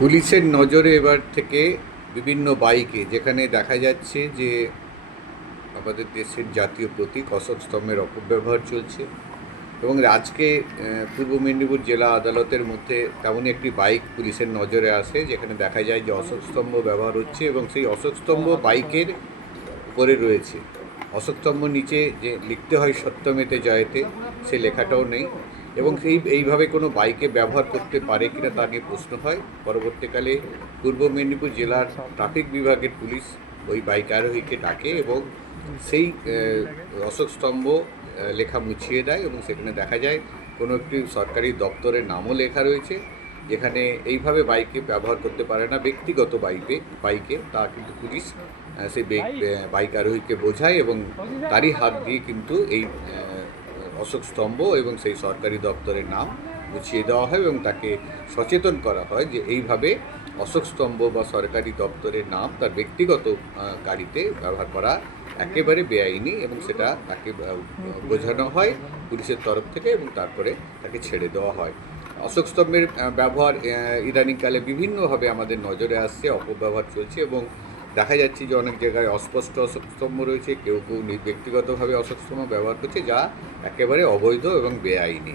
পুলিশের নজরে এবার থেকে বিভিন্ন বাইকে, যেখানে দেখা যাচ্ছে যে আমাদের দেশের জাতীয় প্রতীক অশোক স্তম্ভের অপব্যবহার চলছে, এবং আজকে পূর্ব মেদিনীপুর জেলা আদালতের মধ্যে তেমনই একটি বাইক পুলিশের নজরে আসে, যেখানে দেখা যায় যে অশোক স্তম্ভ ব্যবহার হচ্ছে এবং সেই অশোক স্তম্ভ বাইকের উপরে রয়েছে। অশোক স্তম্ভ নিচে যে লিখতে হয় সত্যমেতে জয়তে, সে লেখাটাও নেই, এবং এইভাবে কোনো বাইকে ব্যবহার করতে পারে কিনা তা নিয়ে প্রশ্ন হয়। পরবর্তীকালে পূর্ব মেদিনীপুর জেলার ট্রাফিক বিভাগের পুলিশ ওই বাইক আরোহীকে ডাকে এবং সেই অশোক স্তম্ভ লেখা মুছিয়ে দেয়, এবং সেখানে দেখা যায় কোনো একটি সরকারি দপ্তরের নামও লেখা রয়েছে, যেখানে এইভাবে বাইকে ব্যবহার করতে পারে না ব্যক্তিগত বাইকে তা কিন্তু পুলিশ সেই বাইক আরোহীকে বোঝায়, এবং তারই হাত দিয়ে কিন্তু এই অশোক স্তম্ভ এবং সেই সরকারি দপ্তরের নাম মুছিয়ে দেওয়া হয়, এবং তাকে সচেতন করা হয় যে এইভাবে অশোক স্তম্ভ বা সরকারি দপ্তরের নাম তার ব্যক্তিগত গাড়িতে ব্যবহার করা একেবারে বেআইনি, এবং সেটা তাকে বোঝানো হয় পুলিশের তরফ থেকে, এবং তারপরে তাকে ছেড়ে দেওয়া হয়। অশোক স্তম্ভের ব্যবহার ইদানিংকালে বিভিন্নভাবে আমাদের নজরে আসছে, অপব্যবহার চলছে, এবং দেখা যাচ্ছে যে অনেক জায়গায় অস্পষ্ট অশোক স্তম্ভ রয়েছে, কেউ কেউ ব্যক্তিগতভাবে অশোক স্তম্ভ ব্যবহার করছে, যা একেবারে অবৈধ এবং বেআইনি।